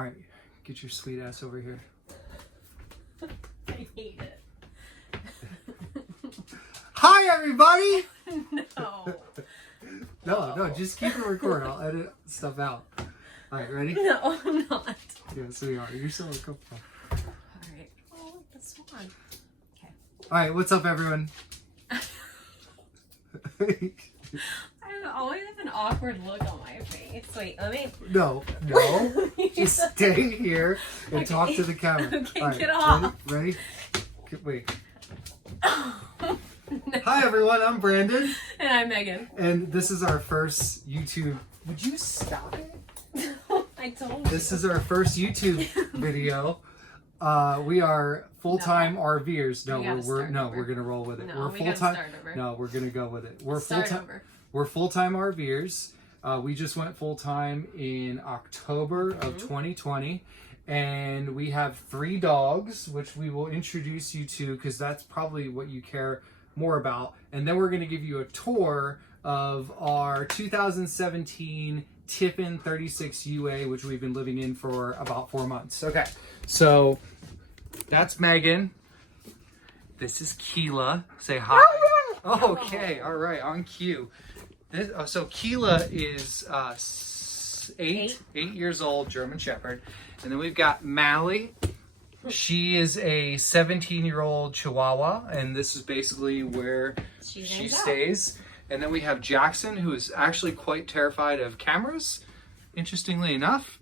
All right, get your sweet ass over here. I hate it. Hi, everybody! No. No, just keep it recording. I'll edit stuff out. All right, ready? No, I'm not. Yes, we are. You're so uncomfortable. All right. Oh, look, the swan. Okay. All right, what's up, everyone? I always have an awkward look on my face. Wait, let me. No. Just stay here and Okay. talk to the camera. Okay, All right, get off. Ready? Wait. No. Hi, everyone. I'm Brandon. And I'm Megan. And this is our first YouTube. Would you stop it? I told you. This is our first YouTube video. We are full-time RVers. No, We gotta we're start over. gonna roll with it. No, we're we gotta full-time. start over. No, we're gonna go with it. We're Start full-time. over. We're full-time RVers. We just went full-time in October of 2020, and we have 3 dogs, which we will introduce you to because that's probably what you care more about. And then we're gonna give you a tour of our 2017 Tiffin 36UA, which we've been living in for about 4 months. Okay, so that's Megan. This is Keela. Say hi. Okay, all right, on cue. So Keela is 8 years old, German Shepherd. And then we've got Mally. She is a 17-year-old Chihuahua, and this is basically where she stays. And then we have Jackson, who is actually quite terrified of cameras, interestingly enough.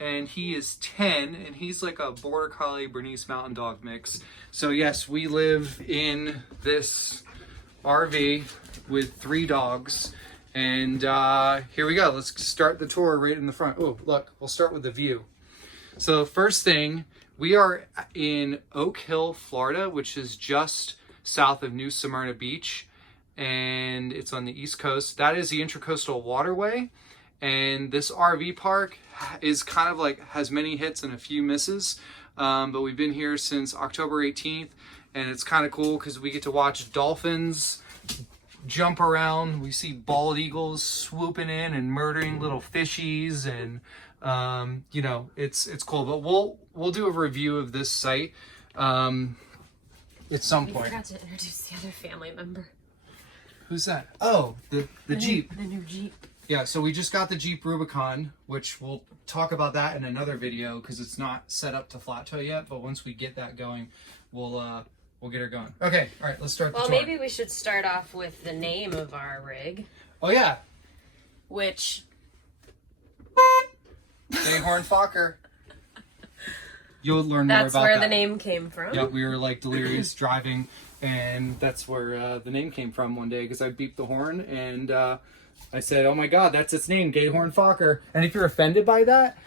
And he is 10, and he's like a Border Collie Bernese Mountain Dog mix. So yes, we live in this RV with 3 dogs. And here we go. Let's start the tour right in the front. Oh, look, we'll start with the view. So first thing, we are in Oak Hill, Florida, which is just south of New Smyrna Beach. And it's on the East Coast. That is the Intracoastal Waterway. And this RV park is kind of like, has many hits and a few misses. But we've been here since October 18th. And it's kind of cool because we get to watch dolphins jump around. We see bald eagles swooping in and murdering little fishies, and you know, it's cool. But we'll do a review of this site at some point. We forgot to introduce the other family member. Who's that? Oh, the Jeep. The new Jeep. Yeah, so we just got the Jeep Rubicon, which we'll talk about that in another video because it's not set up to flat tow yet. But once we get that going, we'll get her going. Okay, all right, let's start the tour. Well, maybe we should start off with the name of our rig. Oh, yeah. Which... Gaghorn Fokker. You'll learn more about that. That's where the name came from. Yeah, we were like delirious driving, and that's where the name came from one day because I beeped the horn, and I said, oh my God, that's its name, Gaghorn Fokker. And if you're offended by that,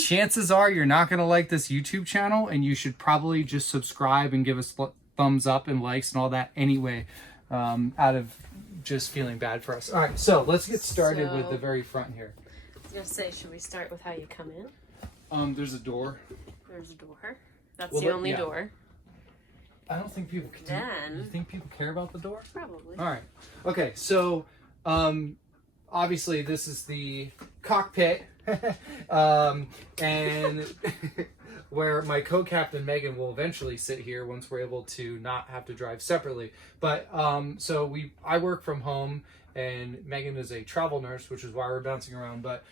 chances are you're not going to like this YouTube channel, and you should probably just subscribe and give us thumbs up and likes and all that anyway, out of just feeling bad for us. All right, so let's get started with the very front here. I was going to say, should we start with how you come in? There's a door. There's a door. That's the only door. I don't think people can. Then... You think people care about the door? Probably. All right. Okay, so obviously this is the cockpit, and where my co-captain Megan will eventually sit here once we're able to not have to drive separately. But so I work from home, and Megan is a travel nurse, which is why we're bouncing around. But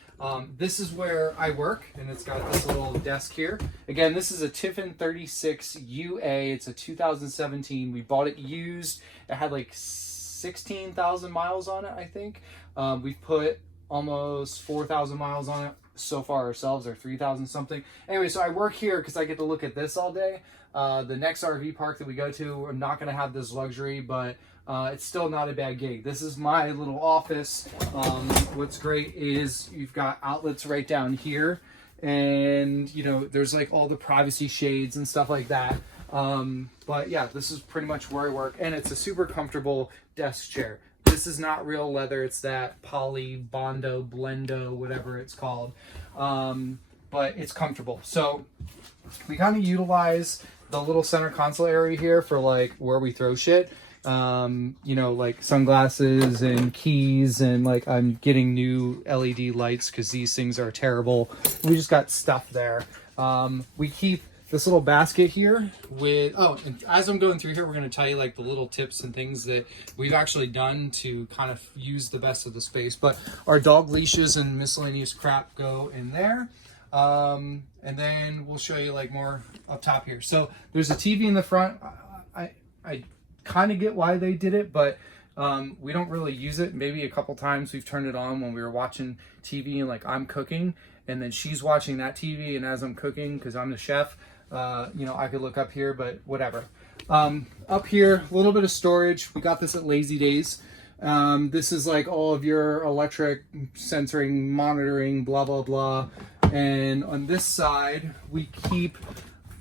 this is where I work, and it's got this little desk here. Again, this is a Tiffin 36UA. It's a 2017. We bought it used. It had like 16,000 miles on it, I think. We've put almost 4,000 miles on it so far ourselves, or 3,000 something. Anyway, so I work here because I get to look at this all day. The next RV park that we go to, I'm not going to have this luxury, but it's still not a bad gig. This is my little office. What's great is you've got outlets right down here, and you know, there's like all the privacy shades and stuff like that. But yeah, this is pretty much where I work, and it's a super comfortable desk chair. This is not real leather. It's that poly, bondo, blendo, whatever it's called. But it's comfortable. So we kind of utilize the little center console area here for like where we throw shit. you know, like sunglasses and keys, and like I'm getting new LED lights because these things are terrible. We just got stuff there. We keep this little basket here with, oh, and as I'm going through here, we're going to tell you like the little tips and things that we've actually done to kind of use the best of the space. But our dog leashes and miscellaneous crap go in there. And then we'll show you like more up top here. So there's a TV in the front. I kind of get why they did it, but we don't really use it. Maybe a couple times we've turned it on when we were watching TV and like I'm cooking, and then she's watching that TV, and as I'm cooking, because I'm the chef, you know, I could look up here, but whatever. Up here, a little bit of storage. We got this at Lazy Days. This is like all of your electric sensoring, monitoring, blah, blah, blah. And on this side, we keep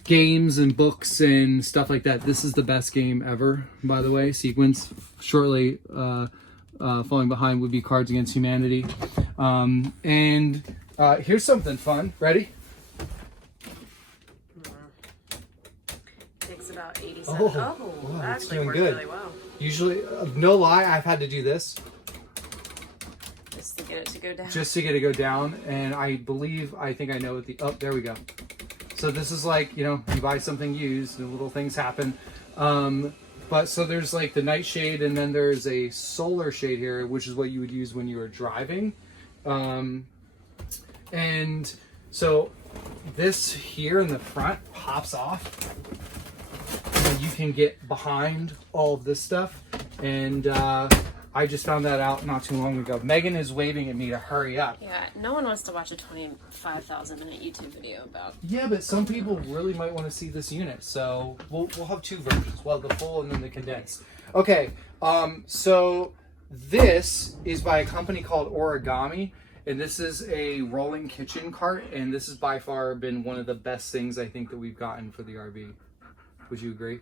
games and books and stuff like that. This is the best game ever, by the way. Sequence. Shortly falling behind would be Cards Against Humanity. Here's something fun. Ready? Takes about 87. Oh, That it's actually doing worked good. really well. Usually, no lie, I've had to do this Just to get it to go down. just to get it to go down. And I think I know what the, oh, there we go. So this is like, you know, you buy something used and little things happen. But so there's like the night shade, and then there's a solar shade here, which is what you would use when you were driving. And so this here in the front pops off, and you can get behind all of this stuff. And I just found that out not too long ago. Megan is waving at me to hurry up. Yeah, no one wants to watch a 25,000-minute YouTube video about. Yeah, but some people really might want to see this unit, so we'll have two versions. Well, the full and then the condensed. Okay, so this is by a company called Origami, and this is a rolling kitchen cart, and this has by far been one of the best things I think that we've gotten for the RV. Would you agree?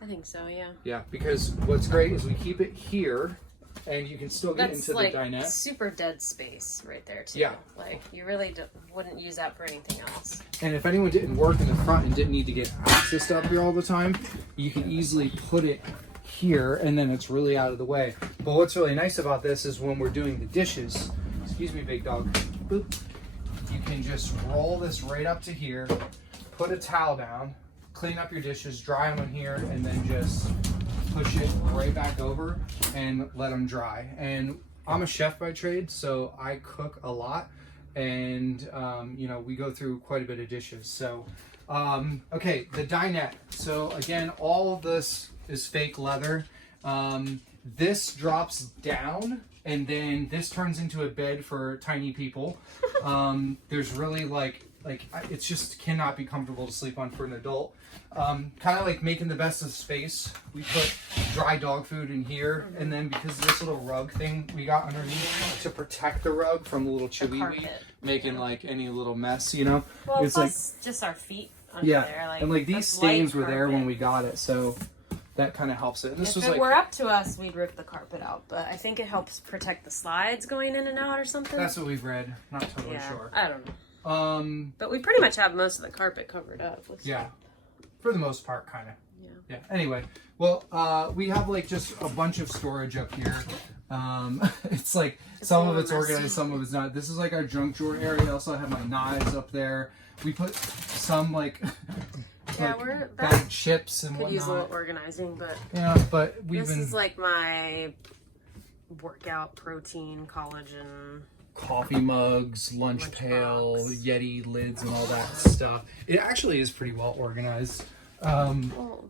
I think so, yeah. Yeah, because what's great is we keep it here, and you can still get That's into like the dinette. super dead space right there too. Yeah. Like you really wouldn't use that for anything else. And if anyone didn't work in the front and didn't need to get access up here all the time, you can easily put it here, and then it's really out of the way. But what's really nice about this is when we're doing the dishes, excuse me, big dog, boop, you can just roll this right up to here, put a towel down, clean up your dishes, dry them in here, and then just push it right back over and let them dry. And I'm a chef by trade, so I cook a lot, and you know, we go through quite a bit of dishes. So okay, the dinette. So again, all of this is fake leather. This drops down, and then this turns into a bed for tiny people. There's really like it's just cannot be comfortable to sleep on for an adult. Kind of like making the best of space. We put dry dog food in here, and then because of this little rug thing we got underneath to protect the rug from the little chewy weed making like any little mess, you know. Well, it's plus like just our feet under there. Like, and like these stains were there when we got it, so that kind of helps it. And this if was it like, were up to us, we'd rip the carpet out, but I think it helps protect the slides going in and out or something. that's what we've read. Not totally yeah, sure. I don't know. But we pretty much have most of the carpet covered up. Yeah, for the most part, kind of. Yeah. Yeah. Anyway, well, we have like just a bunch of storage up here. It's like some of it's organized, some of it's not. This is like our junk drawer area. I also have my knives up there. We put some like yeah, like bag chips and could whatnot. use a little organizing, but yeah, but this is like my workout protein collagen. Coffee mugs, lunch pail, Yeti lids, and all that stuff. It actually is pretty well organized. Well,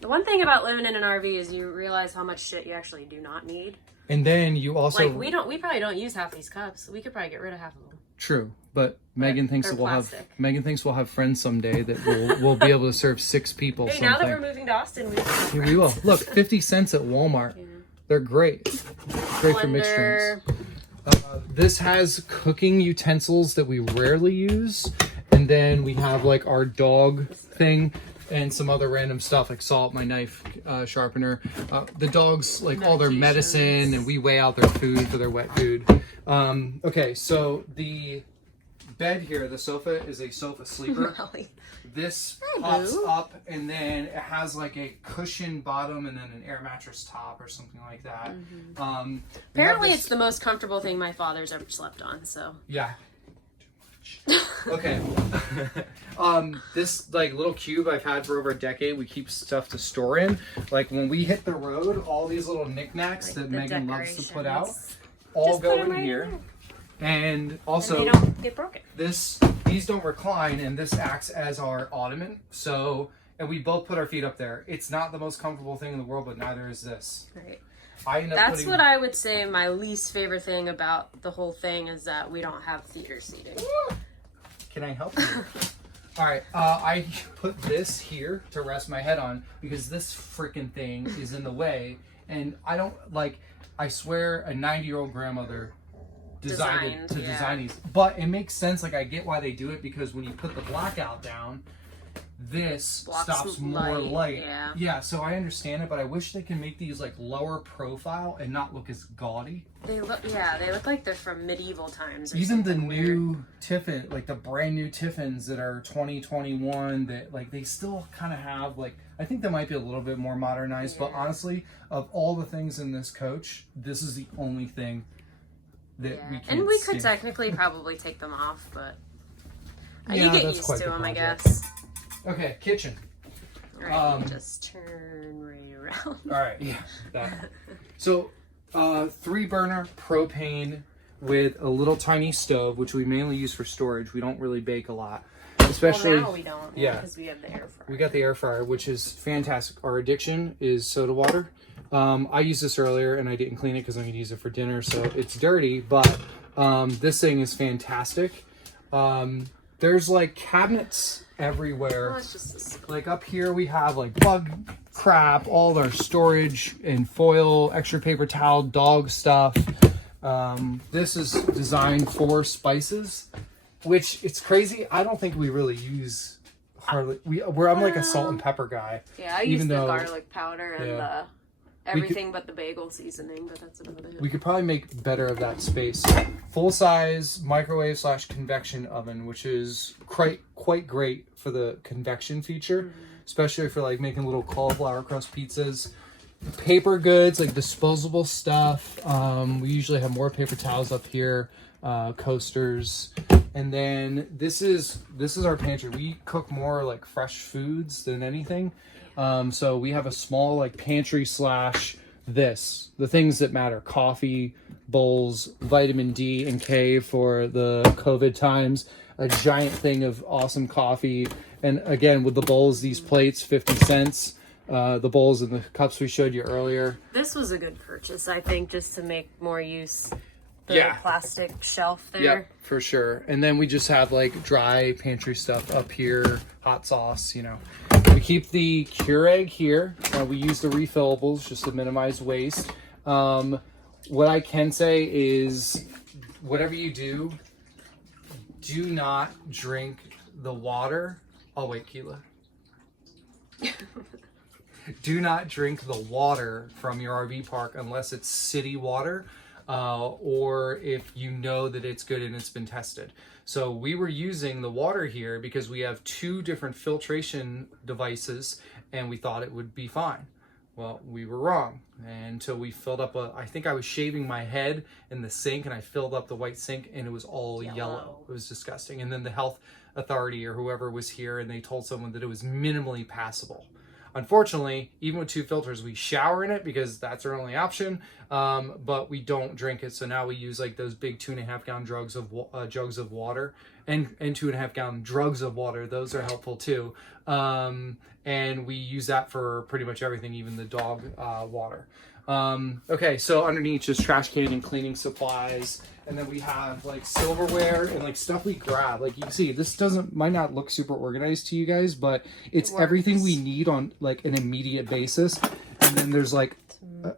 the one thing about living in an RV is you realize how much shit you actually do not need. And then you also like we probably don't use half these cups. We could probably get rid of half of them. True, but Megan thinks they're that plastic. Megan thinks we'll have friends someday that we'll be able to serve 6 people. Hey, something. now that we're moving to Austin, We will. Look, 50 cents at Walmart. Yeah. They're great. Great for mixed drinks. This has cooking utensils that we rarely use, and then we have like our dog thing and some other random stuff like salt, my knife sharpener. The dogs like all their medicine, and we weigh out their food for their wet food. Okay, so the bed here, the sofa is a sofa sleeper. Molly. This Hi, pops boo. up, and then it has like a cushion bottom and then an air mattress top or something like that. Mm-hmm. Apparently it's the most comfortable thing my father's ever slept on, so. Yeah. Okay. This like little cube I've had for over a decade. We keep stuff to store in. Like when we hit the road, all these little knickknacks Like that the Megan loves to put out decorations. all Just go put 'em in right here. in there. And also, And they don't get broken. these don't recline, and this acts as our ottoman. So, and we both put our feet up there. It's not the most comfortable thing in the world, but neither is this. Right. That's what I would say my least favorite thing about the whole thing is that we don't have theater seating. Can I help you? All right, I put this here to rest my head on because this freaking thing is in the way, and I don't like. I swear, a 90-year-old grandmother design these, but it makes sense. Like I get why they do it because when you put the blackout down, this Blocks stops more light. Yeah. So I understand it, but I wish they can make these like lower profile and not look as gaudy. They look like they're from medieval times. Or Even the something new weird. Tiffin, like the brand new Tiffins that are 2021, that like they still kind of have like, I think they might be a little bit more modernized, but honestly, of all the things in this coach, this is the only thing that we can't And we could stand. technically probably take them off, but Yeah, you get that's used quite to the them, I project. guess. Okay, kitchen. All right, just turn right around. All right, yeah. That. So, 3-burner propane with a little tiny stove, which we mainly use for storage. We don't really bake a lot, especially. Well, now we don't. Yeah, because we have the air fryer. We got the air fryer, which is fantastic. Our addiction is soda water. I used this earlier and I didn't clean it because I'm going to use it for dinner, so it's dirty. But this thing is fantastic. There's like cabinets everywhere. Well, it's just this. Like up here we have like bug crap, all our storage and foil, extra paper towel, dog stuff. This is designed for spices, which it's crazy. I don't think we really use hardly. I'm like a salt and pepper guy. Yeah, I use even the though- garlic powder and Yeah. everything but the bagel seasoning, but that's about it. We could probably make better of that space. Full size microwave / convection oven, which is quite great for the convection feature, especially for like making little cauliflower crust pizzas. Paper goods, like disposable stuff. We usually have more paper towels up here, coasters, and then this is our pantry. We cook more like fresh foods than anything. So we have a small like pantry / the things that matter: coffee, bowls, vitamin D and K for the COVID times, a giant thing of awesome coffee. And again, with the bowls, these plates, 50 cents, the bowls and the cups we showed you earlier. This was a good purchase, I think, just to make more use. The Yeah. plastic shelf there. Yep, for sure. And then we just have like dry pantry stuff up here, hot sauce, We keep the Keurig here. We use the refillables just to minimize waste. What I can say is, whatever you do not drink the water. Oh, wait, Keela. Do not drink the water from your RV park unless it's city water. Or if you know that it's good and it's been tested. So we were using the water here because we have 2 different filtration devices and we thought it would be fine. Well, we were wrong. And until we filled up I think I was shaving my head in the sink and I filled up the white sink and it was all yellow. It was disgusting. And then the health authority or whoever was here and they told someone that it was minimally passable. Unfortunately, even with 2 filters, we shower in it because that's our only option, but we don't drink it. So now we use like those big 2.5 gallon jugs of water and 2.5 gallon drugs of water. Those are helpful too. And we use that for pretty much everything, even the dog water. Okay, so underneath just trash can and cleaning supplies. And then we have like silverware and like stuff we grab. Like you can see, this might not look super organized to you guys, but it's everything we need on like an immediate basis. And then there's like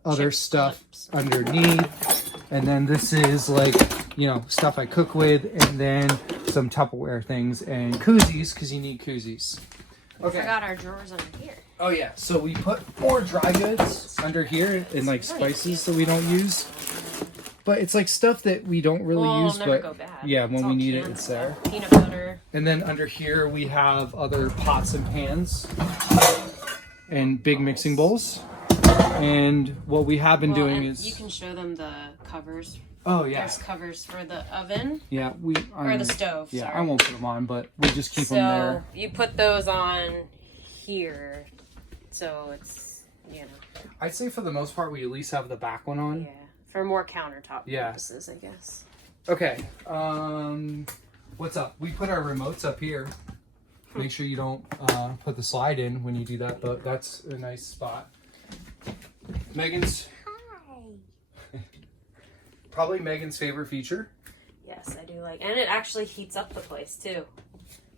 other stuff underneath. And then this is like, stuff I cook with. And then some Tupperware things and koozies, because you need koozies. Okay. I forgot our drawers under here. Oh yeah, so we put more dry goods under here and like spices that we don't use. But it's like stuff that we don't really use. It'll never but go bad. yeah, It's when all we need it, canned it's there. stuff. Peanut butter. And then under here we have other pots and pans and big mixing bowls. And what we have been doing is you can show them the covers. oh yeah, There's covers for the oven yeah or the stove. Yeah, sorry. I won't put them on, but we just keep them there. So you put those on here, so it's I'd say for the most part we at least have the back one on. yeah, for more countertop Yeah. purposes, I guess. Okay. What's up? We put our remotes up here. Make sure you don't put the slide in when you do that, but that's a nice spot. Megan's probably Megan's favorite feature. Yes, I do like, and it actually heats up the place too.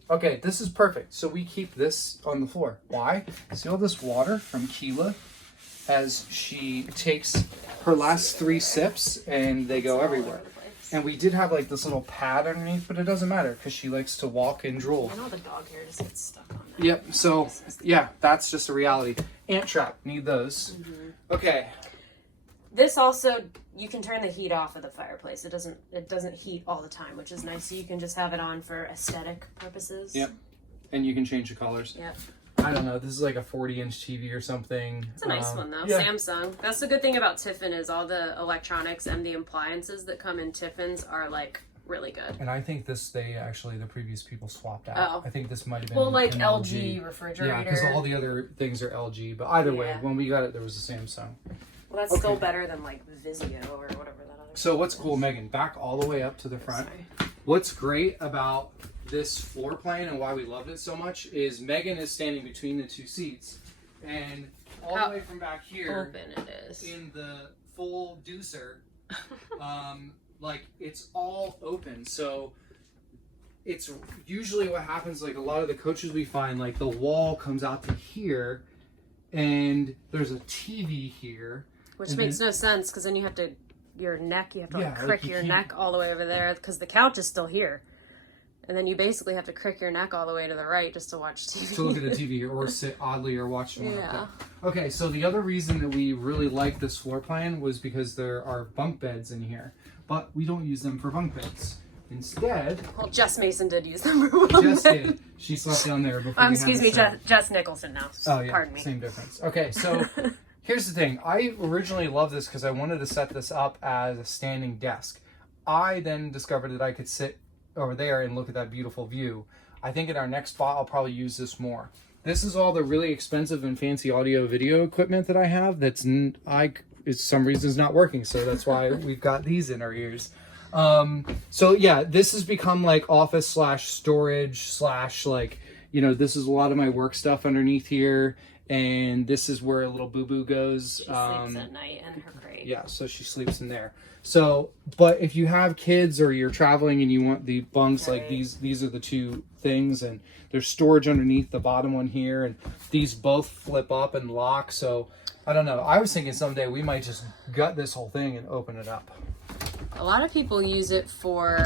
Okay, this is perfect. So we keep this on the floor. Why? See all this water from Keela as she takes her last 3 sips and they go everywhere. And we did have like this little pad underneath, but it doesn't matter because she likes to walk and drool. I know the dog hair just gets stuck on that. Yep, so yeah, that's just a reality. Ant trap, need those. Okay. This also, you can turn the heat off of the fireplace. It doesn't heat all the time, which is nice. So you can just have it on for aesthetic purposes. Yep. And you can change the colors. Yep. I don't know. This is like a 40-inch TV or something. It's a nice one though. Yeah. Samsung. That's the good thing about Tiffin is all the electronics and the appliances that come in Tiffins are like really good. And I think the previous people swapped out. Oh. I think this might have been Like an LG refrigerator. Yeah, because all the other things are LG. But either way, Yeah. when we got it, there was a Samsung. Well, that's still better than like Vizio or whatever that other. So what's cool, Megan? Back all the way up to the front. Sorry. What's great about this floor plan and why we loved it so much is Megan is standing between the 2 seats, and all the way from back here, Open it is. in the full deucer, like it's all open. So it's usually what happens. Like a lot of the coaches we find, like the wall comes out to here, and there's a TV here, Which and makes then- no sense because then you have to like Yeah, crick like you your can't- neck all the way over there because the couch is still here. And then you basically have to crick your neck all the way to the right just to watch TV. to look at a TV or sit oddly or watch one up Yeah. there. Okay, so the other reason that we really liked this floor plan was because there are bunk beds in here, but we don't use them for bunk beds. Instead, Well, Jess Mason did use them for one Jess bed. did. She slept down there before. We had Excuse a me, set. Jess Nicholson now. Oh yeah, Pardon me. same difference. Okay, so here's the thing. I originally loved this because I wanted to set this up as a standing desk. I then discovered that I could sit over there and look at that beautiful view. I think in our next spot, I'll probably use this more. This is all the really expensive and fancy audio video equipment that I have. That's some reasons not working. So that's why we've got these in our ears. So yeah, this has become like office / storage / like, this is a lot of my work stuff underneath here. And this is where a little boo-boo goes. She sleeps at night in her crate. Yeah, so she sleeps in there. So, but if you have kids or you're traveling and you want the bunks, like these are the 2 things, and there's storage underneath the bottom one here, and these both flip up and lock. So I don't know. I was thinking someday we might just gut this whole thing and open it up. A lot of people use it for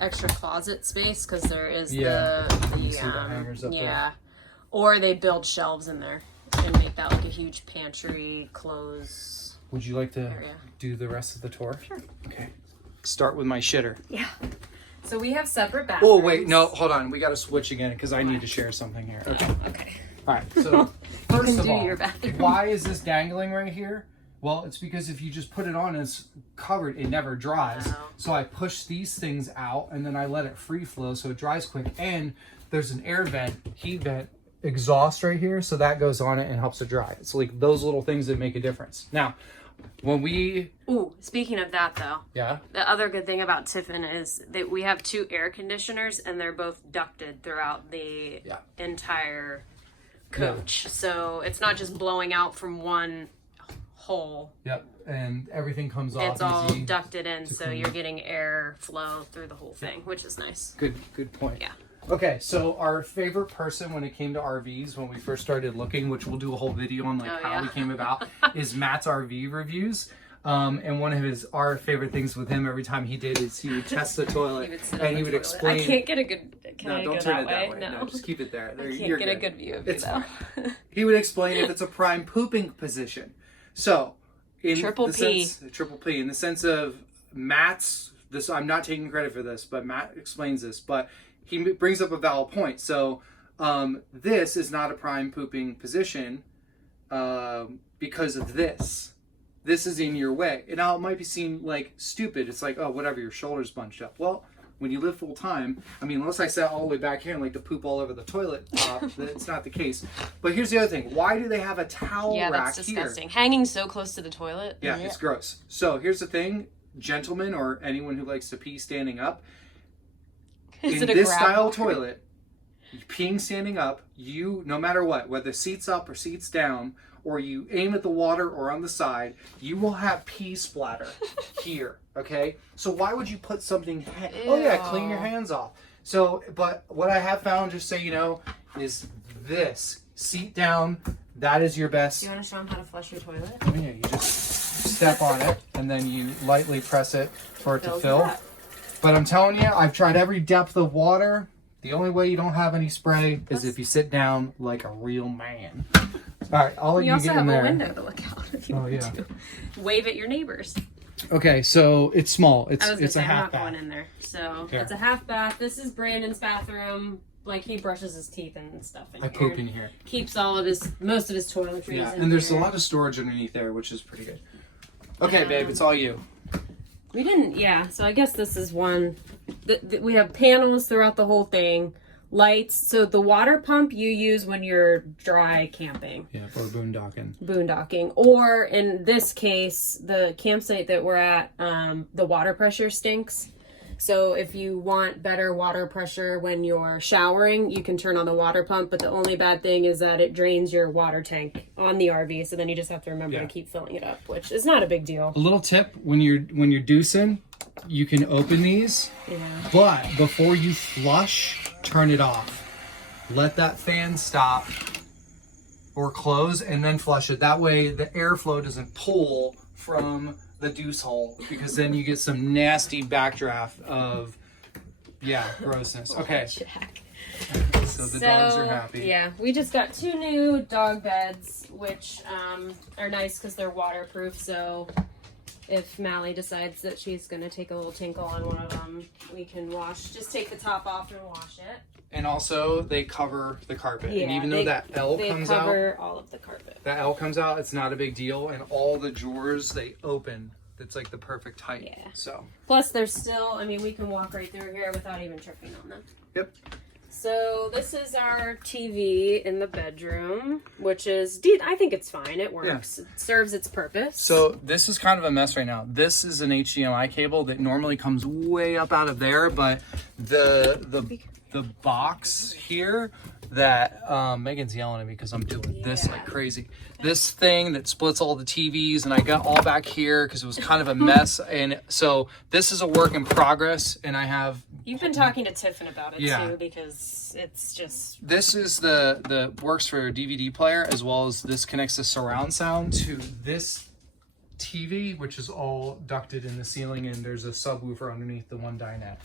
extra closet space because there is You see the hangers up there. Or they build shelves in there and make that like a huge pantry, clothes. Would you like to area. do the rest of the tour? Sure. Okay. Start with my shitter. Yeah. So we have separate bathrooms. Oh, wait. No, hold on. We got to switch again because I need to share something here. Okay. Okay. All right. So, first of do all, your bathroom. why is this dangling right here? Well, it's because if you just put it on and it's covered, it never dries. Oh. So I push these things out and then I let it free flow so it dries quick. And there's an air vent, heat vent, exhaust right here, so that goes on it and helps it dry. It's like those little things that make a difference. Now, when we Speaking of that though, the other good thing about Tiffin is that we have 2 air conditioners and they're both ducted throughout the entire coach. So it's not just blowing out from one hole. Yep, and everything comes off. It's all easy ducted in, so clean. you're getting air flow through the whole thing, which is nice. Good point. Yeah. Okay, so our favorite person when it came to RVs when we first started looking, which we'll do a whole video on how we came about, is Matt's RV reviews. And one of our favorite things with him every time he did is he would test the toilet and he would explain. I can't get a good. No, don't turn it that way. No, just keep it there. I can't get a good view of you though. He would explain if it's a prime pooping position. So, in Triple the P. sense, triple P, in the sense of Matt's, this, I'm not taking credit for this, but Matt explains this, but he brings up a valid point. So this is not a prime pooping position because of this. This is in your way. And now it might be seen like stupid. It's like, oh, whatever, your shoulder's bunched up. Well, when you live full time, I mean, unless I sat all the way back here and like to poop all over the toilet top, that's not the case. But here's the other thing. Why do they have a towel rack that's disgusting. here? Hanging so close to the toilet. Yeah, it's gross. So here's the thing, gentlemen or anyone who likes to pee standing up, in this style toilet, peeing standing up, you, no matter what, whether seats up or seats down, or you aim at the water or on the side, you will have pee splatter here, okay? So why would you put something, oh yeah, clean your hands off. So, but what I have found, just so you know, is this. Seat down, that is your best. Do you want to show them how to flush your toilet? Oh yeah, you just step on it, and then you lightly press it for it to fill. But I'm telling you, I've tried every depth of water. The only way you don't have any spray is if you sit down like a real man. All right, I'll let you get in there. You also have a window to look out if you want to. Wave at your neighbors. Okay, so it's small. It's a half bath. I'm not going in there. So it's a half bath. This is Brandon's bathroom. Like, he brushes his teeth and stuff in here. I poop in here. Keeps most of his toiletries in here. And there's a lot of storage underneath there, which is pretty good. Okay, babe, it's all you. We didn't, so I guess this is one. We have panels throughout the whole thing. Lights. So the water pump you use when you're dry camping. Yeah, or boondocking. Boondocking. Or in this case, the campsite that we're at, the water pressure stinks. So if you want better water pressure when you're showering, you can turn on the water pump. But the only bad thing is that it drains your water tank on the RV. So then you just have to remember to keep filling it up, which is not a big deal. A little tip, when you're deucing, you can open these. Yeah. But before you flush, turn it off. Let that fan stop or close and then flush it. That way the airflow doesn't pull from the deuce hole, because then you get some nasty backdraft of grossness. Okay. So the dogs are happy. Yeah, we just got 2 new dog beds, which are nice because they're waterproof. So if Mally decides that she's going to take a little tinkle on one of them, we can just take the top off and wash it. And also, they cover the carpet. Yeah, and even though that L comes out, they cover all of the carpet. That L comes out, it's not a big deal. And all the drawers, they open. It's like the perfect height. Yeah. So. Plus, there's still, we can walk right through here without even tripping on them. Yep. So this is our TV in the bedroom, which is, I think it's fine. It works. Yeah. It serves its purpose. So this is kind of a mess right now. This is an HDMI cable that normally comes way up out of there, but the box here that Megan's yelling at me because I'm doing this like crazy. This thing that splits all the TVs, and I got all back here because it was kind of a mess. And so this is a work in progress, and I have... You've been talking to Tiffin about it too, because it's just... This is the works for a DVD player, as well as this connects the surround sound to this TV, which is all ducted in the ceiling, and there's a subwoofer underneath the one dinette.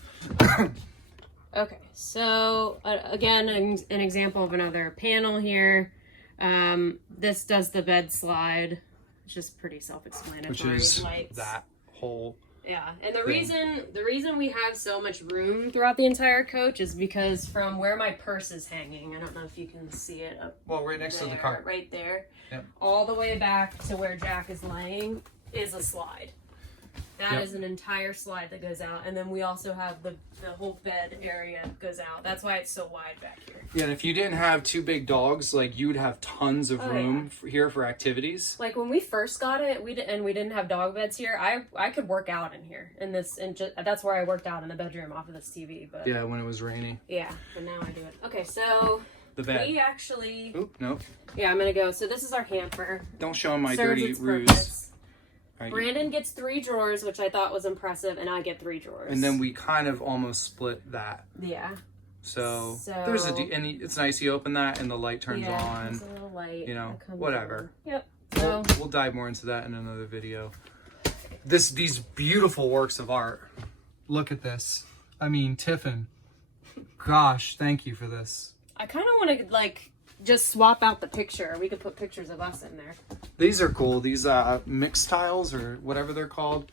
Okay, so again, an example of another panel here. This does the bed slide, which is pretty self-explanatory. Which is that whole... Yeah, and the reason we have so much room throughout the entire coach is because from where my purse is hanging, I don't know if you can see it up right next to the cart. Right there. Yep. All the way back to where Jack is laying is a slide. That is an entire slide that goes out, and then we also have the whole bed area goes out. That's why it's so wide back here. Yeah, and if you didn't have 2 big dogs, like, you would have tons of room here for activities. Like when we first got it, we didn't have dog beds here. I could work out in here that's where I worked out in the bedroom off of this TV. But yeah, when it was raining. Yeah, but now I do it. Okay, so the bed. We actually. Oop, no. Yeah, I'm gonna go. So this is our hamper. Don't show him my dirty ruse. Brandon gets 3 drawers, which I thought was impressive, and I get 3 drawers. And then we kind of almost split that. Yeah. So there's and it's nice you open that and the light turns on. There's a little light. Whatever. On. Yep. We'll dive more into that in another video. These beautiful works of art. Look at this. Tiffin. Gosh, thank you for this. I kind of want to just swap out the picture. We could put pictures of us in there. These are cool. These mix tiles or whatever they're called.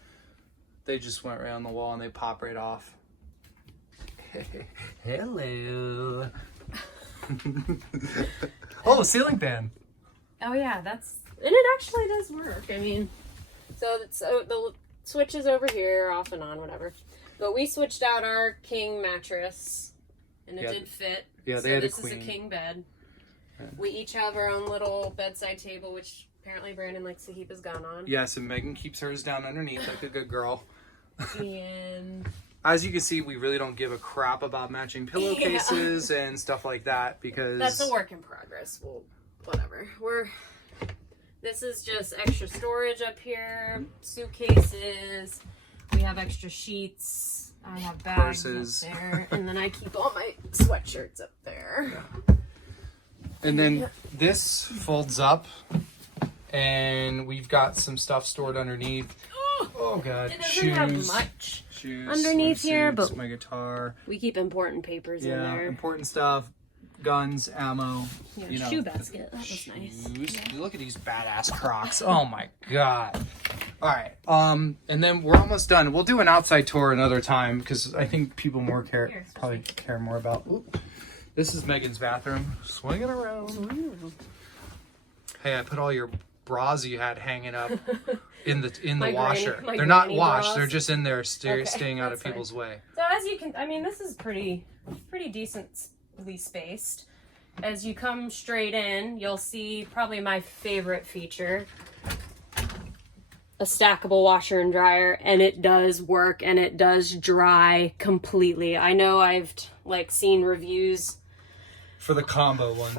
They just went right on the wall and they pop right off. Hello. Oh, ceiling fan. Oh yeah, and it actually does work. I mean, so the switch is over here, off and on, whatever. But we switched out our king mattress, and it did fit. Yeah, they had a queen. queen. This is a king bed. Yeah. We each have our own little bedside table, which apparently Brandon likes to keep his gun on. Yes, and Megan keeps hers down underneath like a good girl. And as you can see, we really don't give a crap about matching pillowcases and stuff like that because that's a work in progress. Well, whatever. This is just extra storage up here, suitcases. We have extra sheets. I have bags up there, and then I keep all my sweatshirts up there. Yeah. And then this folds up, and we've got some stuff stored underneath. Oh god, it doesn't have much shoes, underneath here, but my guitar. We keep important papers in there. Yeah, important stuff. Guns, ammo. Yeah, shoe basket. That was nice. Yeah. Look at these badass Crocs. Oh my god. All right. And then we're almost done. We'll do an outside tour another time because I think people probably care more about. Oop. This is Megan's bathroom. Swing it around. Hey, I put all your bras you had hanging up in the washer. They're not washed. Bras. They're just in there staying out of people's way. So as you can, I mean, this is pretty decently spaced. As you come straight in, you'll see probably my favorite feature, a stackable washer and dryer, and it does work and it does dry completely. I know I've seen reviews for the combo ones.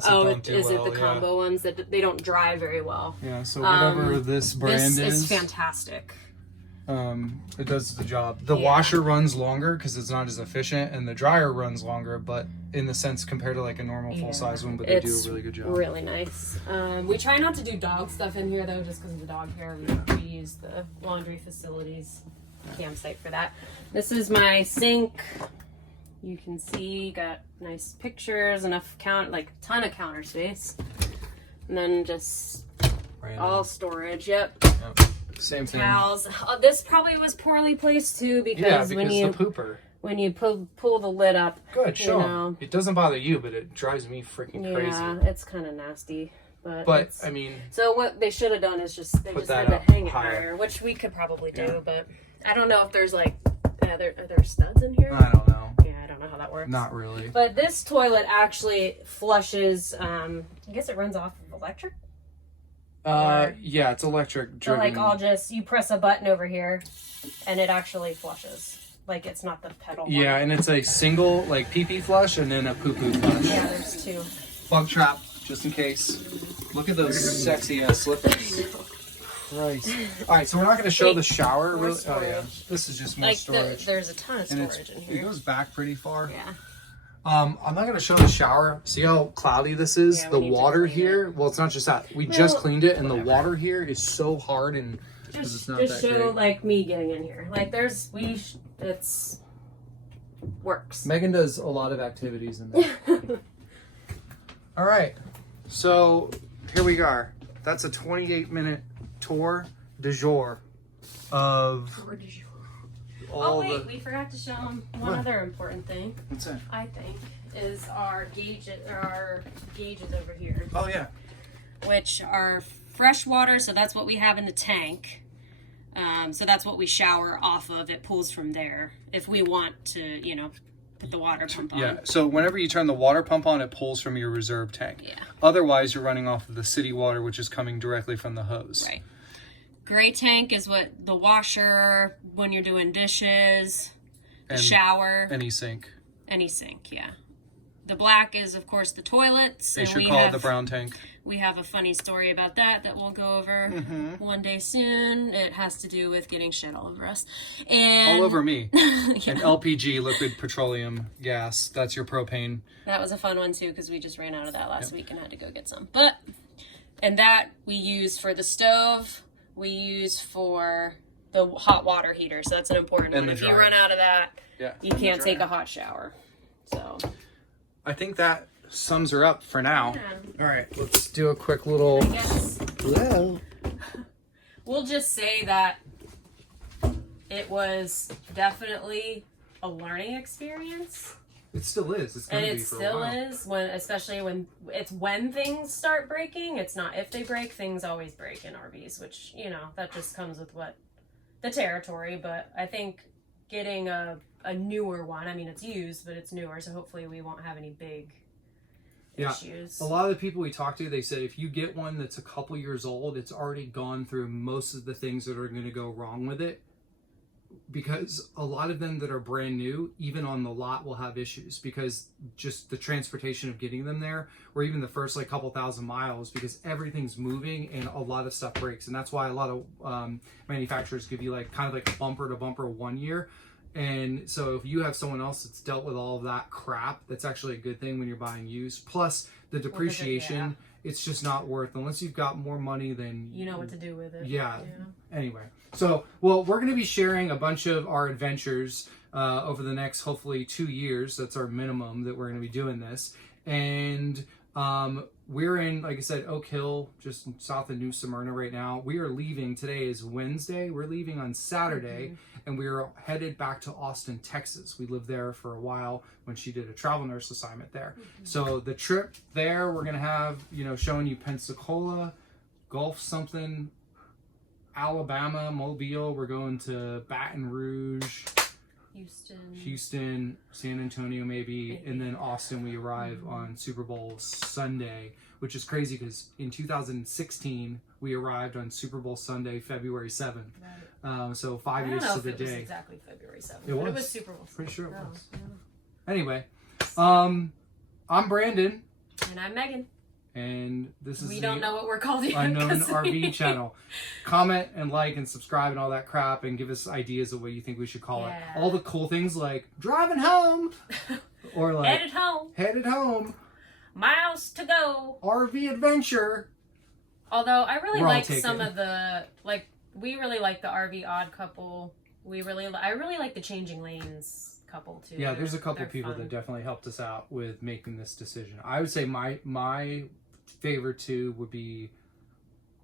Is it the combo ones that they don't dry very well? Yeah, so whatever this brand is fantastic. It does the job. The washer runs longer because it's not as efficient, and the dryer runs longer, but in the sense compared to like a normal full-size one, but they do a really good job. Really nice. We try not to do dog stuff in here though, just because of the dog hair. We use the laundry facilities campsite for that. This is my sink. You can see, got nice pictures, enough a ton of counter space, and then just all storage. Yep. Same thing. Towels. This probably was poorly placed too because when you the pooper. When you pull the lid up. Good, sure. It doesn't bother you, but it drives me freaking crazy. Yeah, it's kind of nasty. But I mean, so what they should have done is just had to hang it higher, which we could probably do. But I don't know if there's are there studs in here? I don't know. Yeah, I don't know how that works. Not really. But this toilet actually flushes. I guess it runs off of electric. Yeah, it's electric driven. So you press a button over here, and it actually flushes. It's not the pedal. Yeah, and it's a single pee-pee flush and then a poo-poo flush. Yeah, there's two. Bug trap, just in case. Look at those sexy ass slippers. Christ. All right, so we're not going to show the shower. Really? Oh yeah, this is just more storage. There's a ton of storage in here. It goes back pretty far. Yeah. I'm not going to show the shower. See how cloudy this is? Yeah, the water here. Well, it's not just that. We just cleaned it, and the water here is so hard and because it's not just that show great. Me getting in here. It's works. Megan does a lot of activities in there. All right, so here we are. That's a 28-minute tour du jour of all we forgot to show them one other important thing. What's that? I think is our gauges over here. Oh yeah. Which are fresh water, so that's what we have in the tank. So that's what we shower off of. It pulls from there if we want to, put the water pump on. Yeah, so whenever you turn the water pump on, it pulls from your reserve tank. Yeah. Otherwise, you're running off of the city water, which is coming directly from the hose. Right. Gray tank is what the washer, when you're doing dishes, the shower. Any sink. Any sink, yeah. The black is, of course, the toilets. They should call it the brown tank. We have a funny story about that we'll go over one day soon. It has to do with getting shit all over us. And all over me. Yeah. And LPG, liquid petroleum gas. That's your propane. That was a fun one, too, because we just ran out of that last week and had to go get some. And that we use for the stove. We use for the hot water heater. So that's an important one. If you run out of that, you can't take a hot shower. So I think that sums her up for now. Yeah. All right, let's do a quick little. We'll just say that it was definitely a learning experience. It still is. It's going to be for a while. And it still is, especially when things start breaking. It's not if they break, things always break in RVs, which, you know, that just comes with the territory. But I think getting a newer one, I mean, it's used, but it's newer, so hopefully we won't have any big issues. A lot of the people we talked to, they said if you get one that's a couple years old, it's already gone through most of the things that are going to go wrong with it. Because a lot of them that are brand new, even on the lot, will have issues because just the transportation of getting them there, or even the first like couple thousand miles, because everything's moving and a lot of stuff breaks. And that's why a lot of manufacturers give you like kind of like a bumper to bumper 1 year. And so if you have someone else that's dealt with all of that crap, that's actually a good thing when you're buying used. Plus the depreciation, it's just not worth, unless you've got more money than you know what to do with it. Yeah. Anyway, so well, we're going to be sharing a bunch of our adventures over the next hopefully 2 years. That's our minimum that we're going to be doing this. And we're in, like I said, Oak Hill, just south of New Smyrna right now. We are leaving. Today is Wednesday. We're leaving on Saturday, and we are headed back to Austin, Texas. We lived there for a while when she did a travel nurse assignment there. So the trip there, we're going to have, you know, showing you Pensacola, Gulf something, Alabama, Mobile. We're going to Baton Rouge, Houston, San Antonio maybe, and then Austin. We arrive on Super Bowl Sunday, which is crazy because in 2016 we arrived on Super Bowl Sunday, February 7th. Right. So 5 years to the day. Was exactly February 7th. It was Super Bowl. Pretty sure it was. Yeah. Anyway, I'm Brandon, and I'm Megan. And this is we don't know what we're called yet. Unknown RV channel. Comment and like and subscribe and all that crap, and give us ideas of what you think we should call it. All the cool things like driving home, or like headed home, miles to go, RV adventure. Although I really like some of the we really like the RV Odd Couple. I really like the Changing Lanes couple too. Yeah, there's a couple people that definitely helped us out with making this decision. I would say my favorite two would be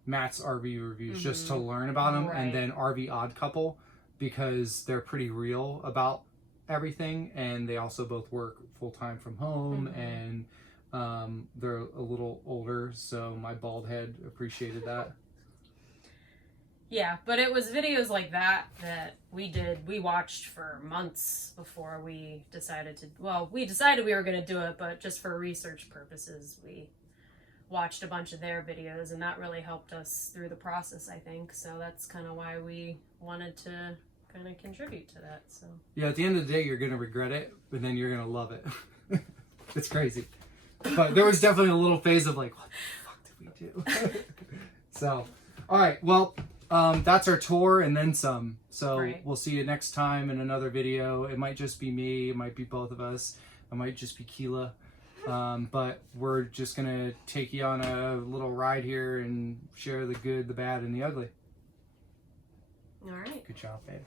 Matt's RV reviews, just to learn about them, and then RV Odd Couple, because they're pretty real about everything, and they also both work full-time from home, and they're a little older, so my bald head appreciated that. Yeah, but it was videos like that we watched for months before we decided we decided we were going to do it, but just for research purposes, we watched a bunch of their videos, and that really helped us through the process, I think. So that's kind of why we wanted to kind of contribute to that. So yeah, at the end of the day, you're going to regret it, but then you're going to love it. It's crazy. But there was definitely a little phase of like, what the fuck did we do? So, all right, well, that's our tour and then some. So we'll see you next time in another video. It might just be me. It might be both of us. It might just be Keela. But we're just going to take you on a little ride here and share the good, the bad, and the ugly. All right. Good job, babe.